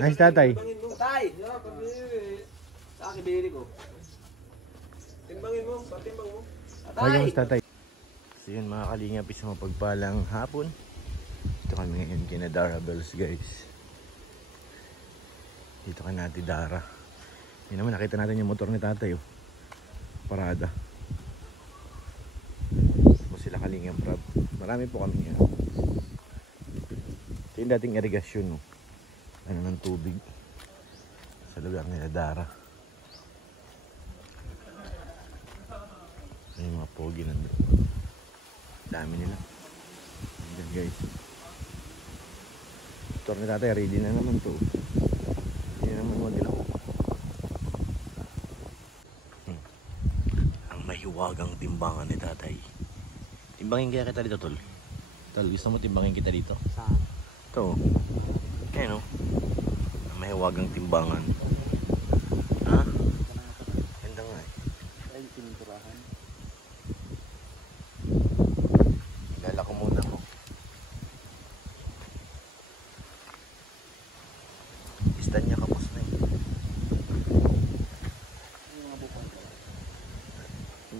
Nice tatay. Tatay! Sa akin binili ko. Timbangin mo, patimbang mo. Tatay! Tatay. So yun mga kalingap, isang mapagpalang hapon. Dito kami ngayon kina Dara Bells guys. Dito ka natin Dara. Yun naman, nakita natin yung motor ni tatay oh. Parada. Tapos sila kalingap rab. Marami po kami ngayon. Ito yung dating irigasyon oh. Ano ng tubig sa lugar nila Dara. Ano yung mga pogi nandun. Dami nila. Ayan guys. Motor ni tatay ready na naman to. Hindi naman magdilaw. Ang mahiwagang timbangan ni tatay. Timbangin kaya kita dito tol. Tol, gusto mo timbangin kita dito? Saan? Ito. Kaya no? Ang mahiwagang timbangan. Ha? Ganda nga eh. Ay, pininturahan. Lala ko muna ko. Istan niya kapos na eh.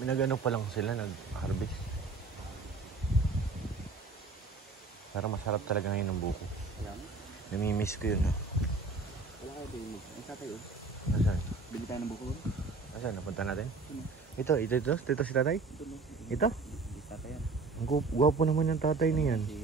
Nag-ano pa lang sila, nag-harvest. Para masarap talaga ngayon ng buko. Namimiss ko yun ha. Wala kayo din mo. Ang tatay yun. Nasaan? Bili tayo ng buko yun. Nasaan? Napunta natin? Ano? Ito si tatay? Ito no. Ito? Hindi tatay yan. Ang gwapo naman ng tatay na yan. Si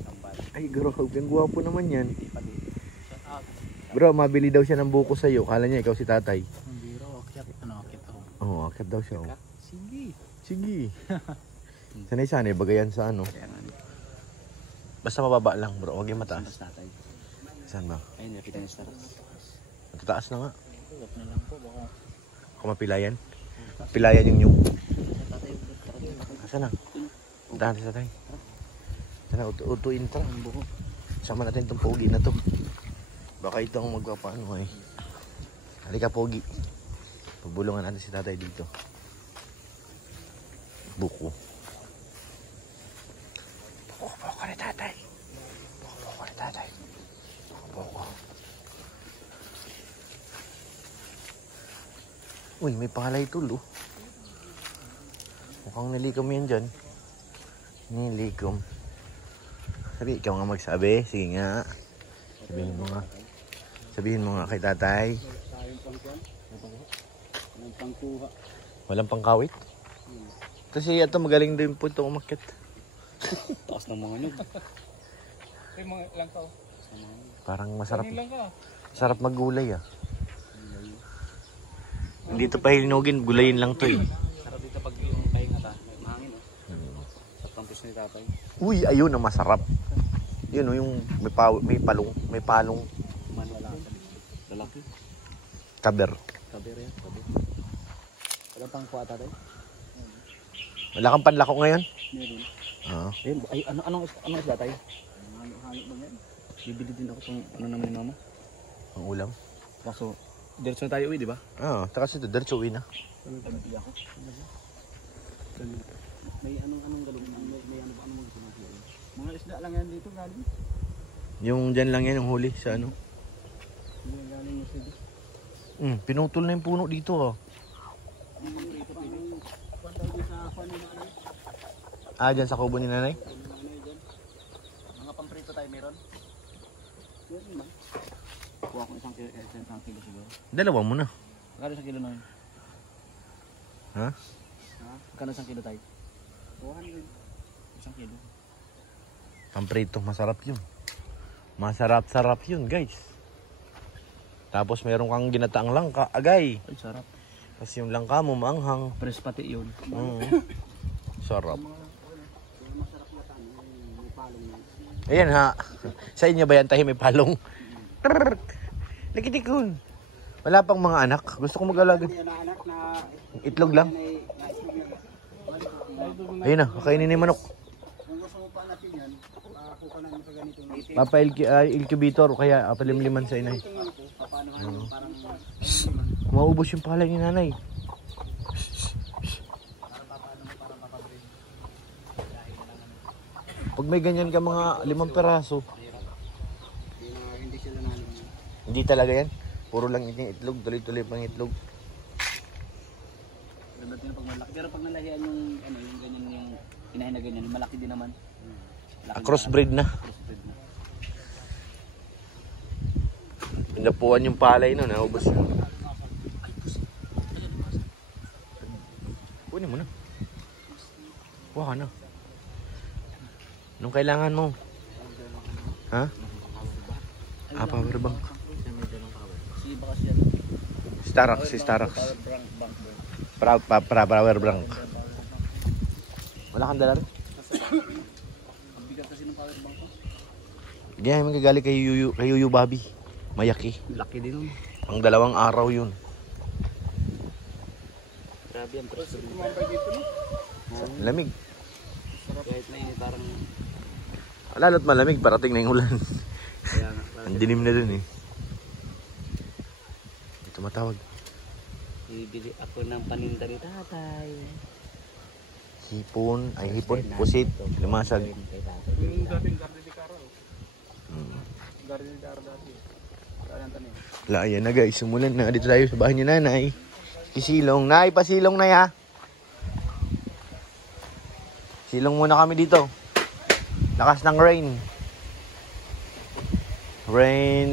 Tambal. Ay, grabe. Ang gwapo naman yan. Hindi pa din. Shout out. Bro, mabili daw siya ng buko sa'yo. Kala niya ikaw si tatay. Ang biro. Akyat. Ano? Akyat ako. Oo, akit daw siya. Oh. Sige. Sige. Sanay-sanay, bagayan sa ano. Kaya nga. Basta mababa lang bro, huwag yung mataas. Saan tatay? Saan ba? Ayun, nakita niya sa taras. Matataas na nga. Huwag na lang po. Baka. Kung mapilayan. Pilayan yung Tatay. Saan na? Puntahan si tatay. Sana, utuin ta. Ang buko. Sama natin itong pogi na to. Baka ito ang magpapaano eh. Halika pogi. Pabulungan natin si tatay dito. Buko. Buko ni tatay. Buko ni tatay. Buko. Uy, may palay tulo. Mukhang nilikom yan dyan. Nilikom. Sabi, ikaw nga magsabi. Sige nga. Sabihin mo nga. Sabihin mo nga kay tatay. Walang pangkuha. Walang pangkawit? Kasi ito magaling din po ito umakit. Taas ng mga nyug. Ay, mga ilang tao? Parang masarap. Sarap maggulay ah. Dito pa hinugin, gulayin lang to eh. Sarap dito pag yung pahinga ta. Mahangin oh. Sa campus ni tatay. Uy, ayun ang masarap. Yun oh, yung may palong. Manala. Lalaki. Kaber. Kaber yan. Kaber. Walang pangkuha tatay? Wala kang panlako ngayon? Meron. Oo. Ayun, ay, anong isda tayo? Hangit ba yan? Bibili din ako kung ano naman yung mama. Ang ulam? Kaso, diretso na tayo uwi, di ba? Oo, tapos ito, diretso uwi na. Tabi ako. May anong galong, may ano ba, anong mga gusto natin? Mga isda lang yan dito galing. Yung dyan lang yan, yung huli sa ano. Yung galing mo sila. Pinutol na yung puno dito ah. Ito pang pantawag sa fan ni nanay. Ah, dyan sa kubo ni nanay? Mga pamprito tayo meron? Meron ba? Kuha ko isang kilo siguro. Dalawa mo na. Magkano isang kilo na yun? Ha? Magkano isang kilo tayo? 200. Isang kilo. Pamprito, masarap yun. Masarap-sarap yun guys. Tapos meron kang ginataang langka, agay. Ay, sarap. Tapos yung langka mo, maanghang. Press pati yun. Sarap. Ayan ha. Sa inyo ba yan tayo may palong? Nakitikon. Wala pang mga anak. Gusto ko mag-alaga. Itlog lang. Ayun na, kakainin ni manok. Papa-incubator kaya palimliman sa inay. Maubos yung palay ni nanay. Pag may ganyan ka mga 5 peraso. Hindi sila namin. Hindi talaga yan. Puro lang itlog, tuloy-tuloy pang itlog. Ganda din pag malaki. Pero pag nalahian yung ano, yung ganyan yung inahin na ganyan, malaki din naman. Crossbreed na. Crossbreed na. Pinapuan yung palay no, naubos yun. Kunin mo na. Kuha ka na. Anong kailangan mo? Ha? Power bank. Si baka siya. Starox, si Starox. Power bank. Wala kang dala rin? Ang bigat kasi ng power bank ko. Ganyan, magagali kay Yuyu Bobby. Mayaki. Laki din nun. Ang 2 araw yun. Grabe ang cross. Kumambay dito no? Lamig. Kahit na yun parang... Lalo't malamig, parating na yung ulan. Kaya nga. Ang dinim na dun eh. Ito matawag. Bibili ako ng paninda ni tatay. Hipon, pusit, lumasag. Yung dating garden di Caro. Hmm. Garden di Caro dati. Saan ang tanim? Wala, ayan na guys, sumulan na. Dito tayo sa bahay ni nanay. Isilong. Nay, pasilong na ya. Silong muna kami dito. Lakas ng rain. Rain,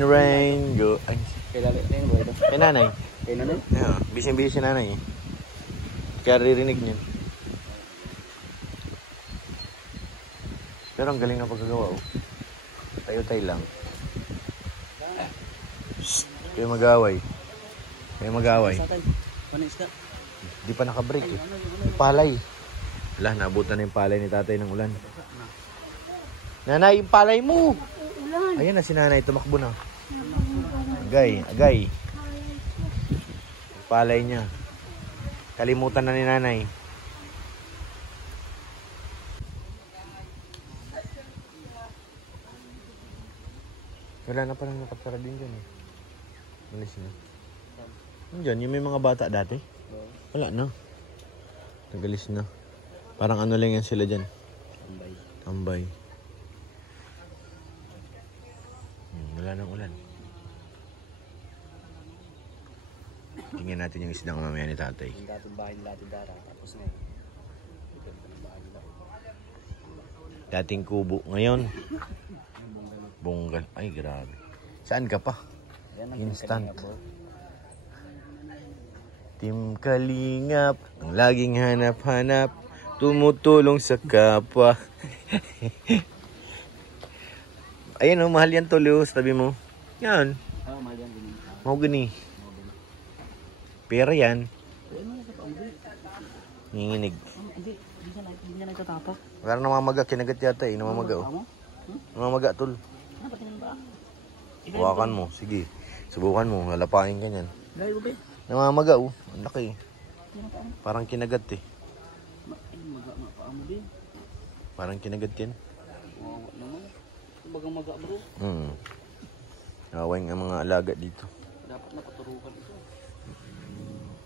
go. Ay, Kailangan ba ito? kay nanay. Kaya na nun? Yeah, busy si nanay eh. Kaya ririnig niyan. Pero ang galing na pagkagawa oh. Tayo-tayo lang. Shhh, kayo mag-away. Kayo mag-away. Tatay, paano isda? Di pa naka-break eh. Yung palay. Wala, nabutan na yung palay ni tatay ng ulan. Nanay, yung palay mo! Ayan na si nanay, tumakbo na. Agay. Yung palay niya. Kalimutan na ni nanay. Wala na palang nakatara din dyan eh. Malis na. Diyan, yung may mga bata dati. Wala na. Nagalis na. Parang ano lang yan sila dyan. Tambay. Wala nang ulan. Tingnan natin yung isdang mamaya ni tatay. Yung dating bahay nila Dara, tapos na yun. Dating kubo. Ngayon, bonggal. Ay, grabe. Saan ka pa? Instant. Team Kalingap, ang laging hanap-hanap, tumutulong sa kapwa. Ayan oh, mahal yan tuloy sa tabi mo. Yan. Oo, mahal yan. Mahogany. Pera yan. Nanginginig. Hindi niya nagtatapak. Parang namamaga, kinagat yata eh. Namamaga oh. Namamaga tol. Ano ba tingin ba? Hawakan mo, sige. Subukan mo, lalapain ka niyan. Dahil ba? Namamaga oh. Ang laki. Parang kinagat eh. Ay, maga nga pa mo din. Parang kinagat yan. Wawa naman. Bagang maga bro. Away ang mga alaga dito. Dapat na paturukan ito.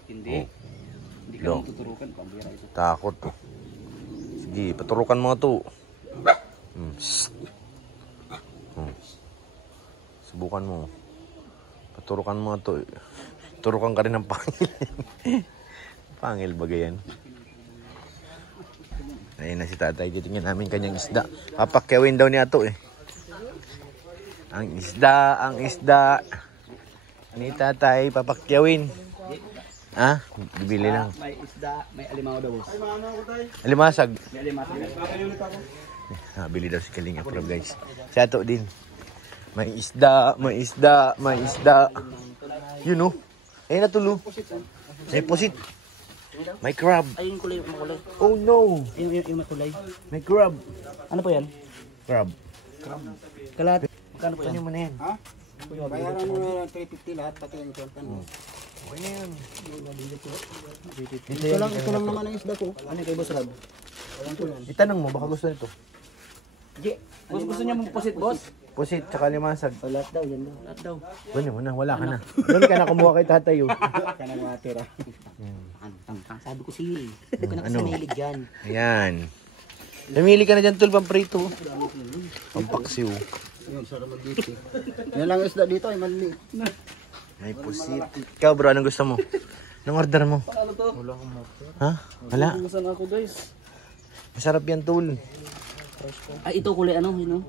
Hindi. Oh. Hindi ka Lo. nang tuturukan. Pambira ito. Takot oh. Sige, paturukan mo to. Subukan mo. Paturukan mo to. Turukan ka rin ng pangil. Pangil ba yan? Ayun na si tatay. Titingnan namin kanyang isda. Papakyawin daw niya to eh. Ang isda. Ni tatay, papakyawin. Ha? Bibili lang. May isda, may alimaw daw. Alimasag. May alimasag. Bili daw si Kalinga Pro guys. Sa ato din. May isda. Yun oh. Ayun na tulo. May pusit. May crab. Ay, yung kulay, makulay. Oh no. Yung makulay. May crab. Ano po yan? Crab. Kalat. Magkano po yan? Ano mo na yan? Ha? Bayaran mo na 350 lahat, pati yung kontan. Okay na yan. Ito lang naman ang isda ko. Ano yung kay Boss Rab? Itanong mo, baka gusto nito. Di. Boss, gusto niya magpusit, boss? Pusit, tsaka limasag. Lahat daw, yan daw. Lahat daw. Gano'n mo na, wala ka na. Doon ka na kumuha kay tatay yun. Ka na mga tira. Sabi ko sili. Huwag ka na kasi nahilig dyan. Ayan. Namili ka na dyan, tol, pamprito. Pampaksiw. Yun, sarap mag-dito. Yan lang isda dito ay maliit. May pusit. Ikaw, bro, anong gusto mo? Anong order mo? Ano to? Ha? Wala. Saan ako guys? Masarap yan, tol. Ay, ito kulay ano, yun know?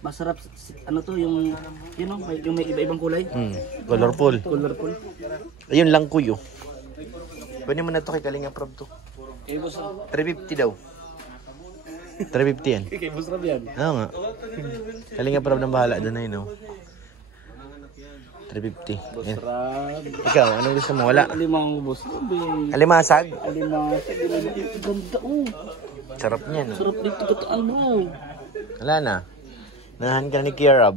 Masarap, ano to, yung may iba-ibang kulay. Colorful. Colorful. Ayun lang, kuyo. Pwede mo na to kay Kalinga Prab to. Kay Boss 350 daw. 350 yan. Kay Boss Rab yan. Oo nga. Kalinga Prab nang bahala doon na yun, no? 350. Yan. Rab. Ikaw, anong gusto mo? Wala. Alimang Boss Rab eh. Alimasag? Alimasag. Ganda oh. Sarap niyan. Sarap dito kataan bro. Wala na. Nahan ka ni Kia Rab.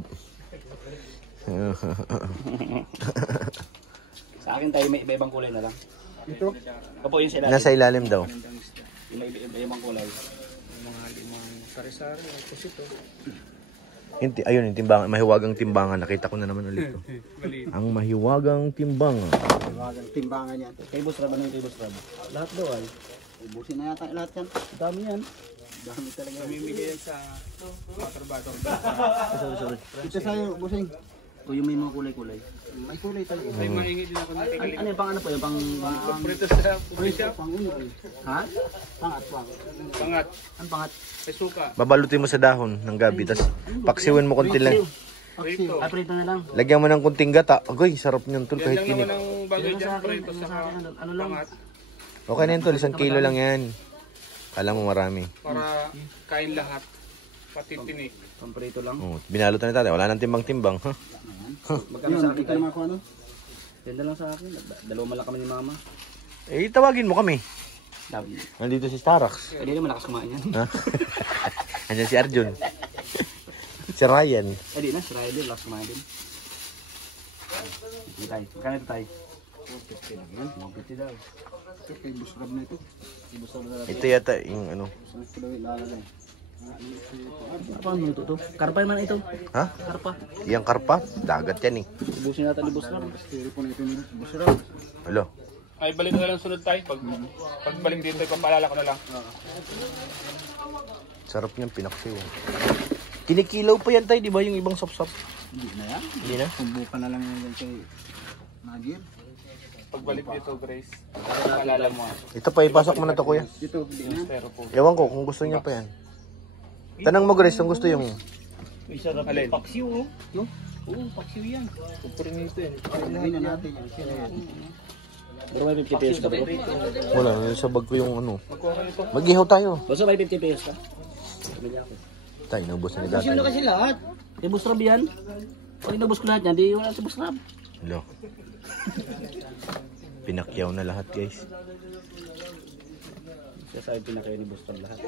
Sa akin tayo may iba-ibang kulay na lang. Ito. Opo yung sila. Nasa ilalim daw. Yung may iba-ibang kulay. Ayun, yung timbangan, mahiwagang timbangan. Nakita ko na naman ulit to. Ang mahiwagang timbangan. Tawagan timbangan yan. Kay Boss Rab, ano yung kay Boss Rab? Lahat daw ay. Ubusin na yata lahat yan. Dami yan. Dami talaga. Mamimigay yan sa katrabaho. Sorry. Ito sa'yo, busing. O yung may mga kulay-kulay. May kulay talaga. Ano yung pang ano po? Yung pang... Prito sa pulisya. Pangulo eh. Ha? Pangat. Pangat. Ang pangat? May suka. Babalutin mo sa dahon ng gabi. Tapos paksiwin mo konti lang. Prito. Ah, prito na lang. Lagyan mo ng kunting gata. Agoy, sarap niyan tol Yan kahit lang kinip. naman ang bagay Yan dyan. sa akin. Prito Yan sa sa akin. Ano lang? pangat. Okay na yun tol, 1 kilo lang yan. Kala mo marami. Para kain lahat. Pati tinik. Pang prito lang. Oh, binalot na ni tatay. Wala nang timbang-timbang. Ha? Magkano sa akin Ito tayo? naman ako ano. Yan na lang sa akin. Dalawa man lang kami ni Mama. Eh, tawagin mo kami. Dami. Nandito si Starax. Kanina malakas kumain yan. Ha? Andyan si Arjun. Si Ryan. Eh di na, si Ryder malakas kumain din. Hindi tayo. Magkano ito tayo? 150 lang yan. 150 daw. Ito kay busrab na ito. Ito yata yung ano. Saan ko daw ilalagay? Paano ito to? Karpa man ito. Ha? Karpa. Iyang karpa. Dagat yan eh. Ubusin natin ni Boss Rab. Stero po na ito nila. Busrab. Alo. Ay, balik na lang sunod tayo. Pagbalik dito, ipapaalala ko na lang. Sarap niyan, pinaksiw. Kinikilaw pa yan tayo, di ba? Yung ibang sop-sop. Hindi na yan. Hindi na? Sumbukan na lang yan kay Nagir. Pagbalik dito, Grace. Paalala mo. Ito pa, ipasok mo na to kuya. Dito, hindi na. Pero po. Ewan ko kung gusto niya pa yan. Tanang mo Grace, kung gusto yung... Alin? Paksiw oh. No? Oo, paksiw yan. Kuprinito yan. Lagyan na natin yan. Sila yan. Pero may 50 pesos ka bro. Wala, sa bag ko yung ano. Magkuha ka nito. Mag-ihaw tayo. Basta may 50 pesos ka. Pamilya ako. Tayo, naubos na ni tatay. kasi lahat. Kay Boss Rab yan. Pag inabos ko lahat yan, di wala si Boss Rab. Hello. Pinakyaw na lahat guys. Siya sabi pinakayo ni Boss Rab lahat.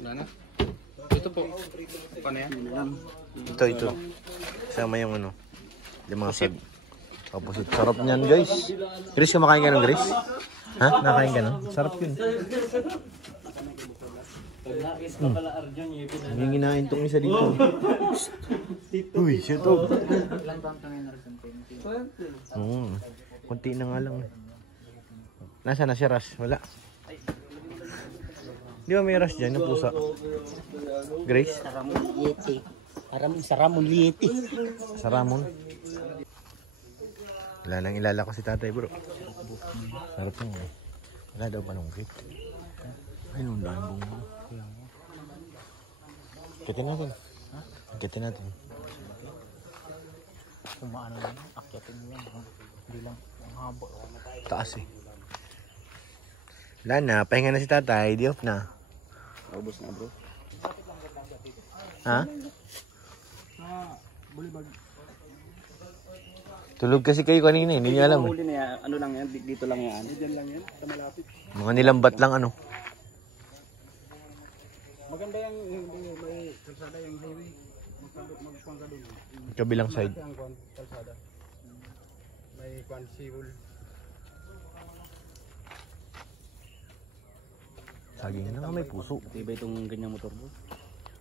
Wala na. Ito po. Paano yan? Ito. Sama yung ano. Yung mga sag. Tapos ito. Sarap niyan guys. Grace, kumakain ka ng Grace? Ha? Nakain ka na? Sarap yun. Yung ginain tong isa dito. Uy, shut up. Oo. Kunti na nga lang. Nasaan na si Rush? Wala. Di ba may Rush dyan? Yung pusa. Grace? Saramon Lieti. Sa Ramon. Wala lang ilala ko si tatay bro. Sarap yun. Wala daw panungkit. Ay, nung daan bunga. Kitin natin. Kitin natin. Kumaano lang, akyatin mo lang. Hindi lang, ang haba. Taas eh. Wala na, pahinga na si tatay. Di off na. Ubus na bro. Ha? Tulog kasi kayo kanina, hindi niya alam eh. Huli na yan, ano lang yan, dito lang yan. Diyan lang yan, sa malapit. Mga nilambat lang ano. Maganda yung may kalsada yung highway. Magpang ka doon. Kabilang side. Ang kalsada. May kwansiul. Saging na nga may puso. Iba itong ganyang motor bro.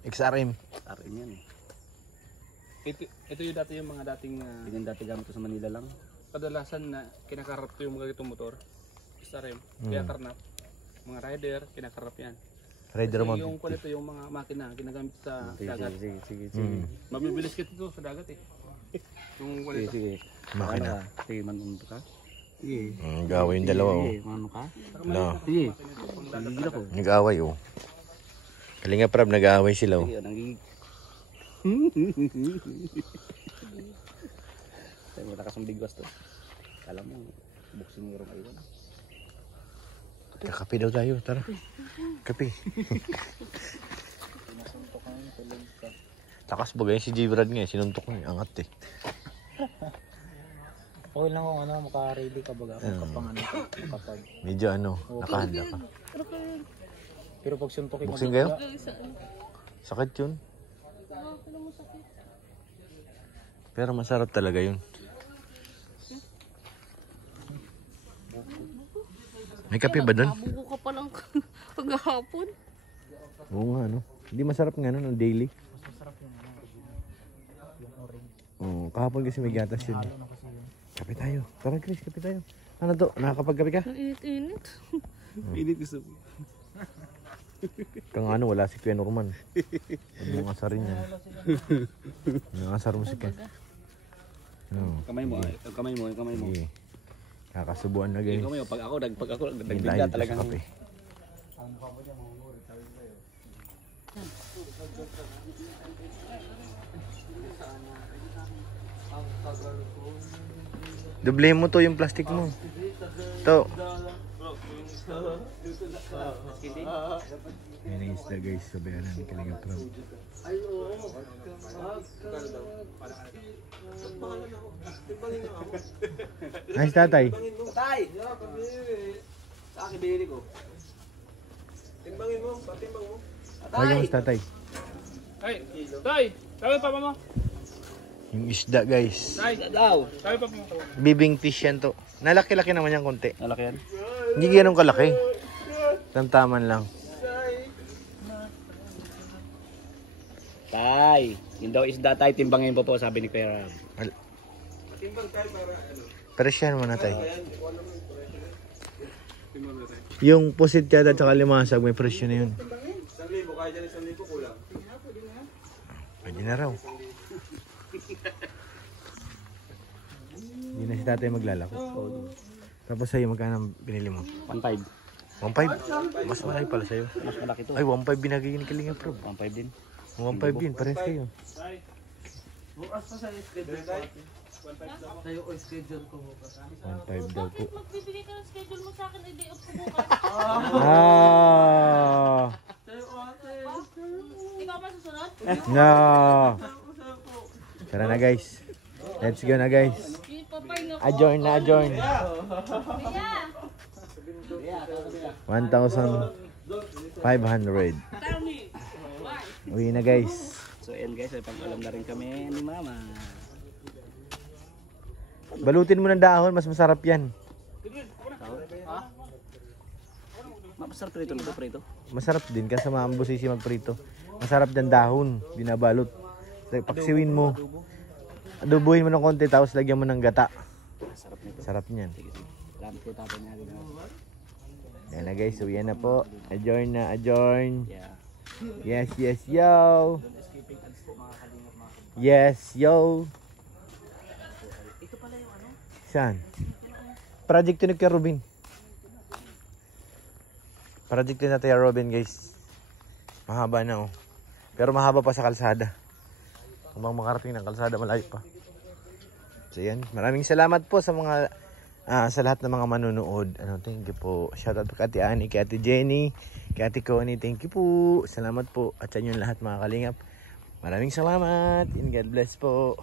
XRM. RM yan eh. Ito yung dati yung mga dating Ganyan dati gamit ko sa Manila lang. kadalasan na kinakarap ko yung mga itong motor. sa rem. Kaya karnap. Mga rider, kinakarap yan. Rider Kasi mo. yung kunito, yung mga makina, ginagamit sa Sige, dagat. sige. Mabibilis ka dito sa dagat eh. Yung kunito. Sige. Makina. Sige, manunto ka. Sige. Nag-away yung dalawa oh. Sige, mano ka. No. Sige. Gigil ako. Nag-away oh. Kalinga Prab, nag-away sila oh. Sige, nanggigil. Tayo mo takas ng bigwas to. Alam mo, boxing yung ayun. Kape daw tayo, tara. Kape. Takas bagay si J-Brad nga, sinuntok niya, angat eh. Okay lang kung ano, maka-ready ka baga kapag ano kapag. Medyo ano, nakahanda ka. Pero pag suntokin mo Boxing kayo? Sakit yun. Pero masarap talaga yun. May kape ba doon? Nabuko ka pa lang kagahapon. Oo nga, no? Hindi masarap nga nun, daily. Oo, kahapon kasi may gatas yun. Kape tayo. Tara Chris, kape tayo. Ano to? Nakakapagkape ka? Ang init-init. Pinit gusto mo. Kang ano, wala si Kuya Norman. Huwag mong asarin yan. Nangasar mo si Kuya. No. Kamay mo, kamay mo, kamay mo. Sige. Kakasubuan na guys. Kamay mo, pag ako May nagbigla tayo sa talagang. kape. Doble mo to yung plastic mo. To. Yan ang isda guys, sa bayaran ni Kalinga Prab. Nice tatay. Tay! Sa akin binili ko. Lagyan mo sa tatay. Ay, tay! Sabi pa mo. Yung isda guys. Tay! Daw! Sabi pa mo. Bibing fish yan to. Nalaki-laki naman yan konti. Nalaki yan? Hindi ganun kalaki. Tamtaman lang. Tay! Yun daw isda tay, timbangin po sabi ni Kuya Rab. Presyan mo na tayo. Yung pusit yata at saka limasag, may presyo na yun. 1,000, kaya dyan 1,000 kulang. Pwede na raw. Hindi na si tatay maglalako. Tapos sa'yo, magkano ang pinili mo? 1.5. 1.5? Mas malaki pala sa'yo. Mas malaki to. Ay, 1.5 binagay ni Kalinga Prab. 1.5 din. 1.5 din, pares kayo. Bukas pa sa schedule tayo. Tayo o schedule ko bukas. 1.5 daw po. Bakit magbibigay ka ng schedule mo sa akin ay day off ko bukas? Ah! Ikaw masusunod? No! Tara na guys. Let's go na guys. Yung papay na ko. Adjourn na, adjourn. Kaya, 1,500. Uwi na guys. So ayan guys, pang-alam na rin kami ni Mama. Balutin mo ng dahon, mas masarap yan. Mapasarap rito nito, prito. Masarap din kasi maambusisi magprito. Masarap din dahon, binabalot. Paksiwin mo. Adobohin mo ng konti tapos lagyan mo ng gata. Sarap nito. Sarap niyan. Sige, sige. Salamat kay tatay niya. Yan na guys, uwi na po. Adjourn na, adjourn. Yeah. Yes, yes, yo. Yes, yo. ito pala yung ano? Saan? Project to ni Kuya Robin. Project to natin Robin guys. Mahaba na oh. Pero mahaba pa sa kalsada. Kung makarating ng kalsada, malayo pa. So yan, maraming salamat po sa mga sa lahat ng mga manonood. Thank you po. Shoutout po kay Ate Annie, kay Ate Jenny, kay Ate Connie. Thank you po. Salamat po. At sa inyo lahat mga kalingap. Maraming salamat. And God bless po.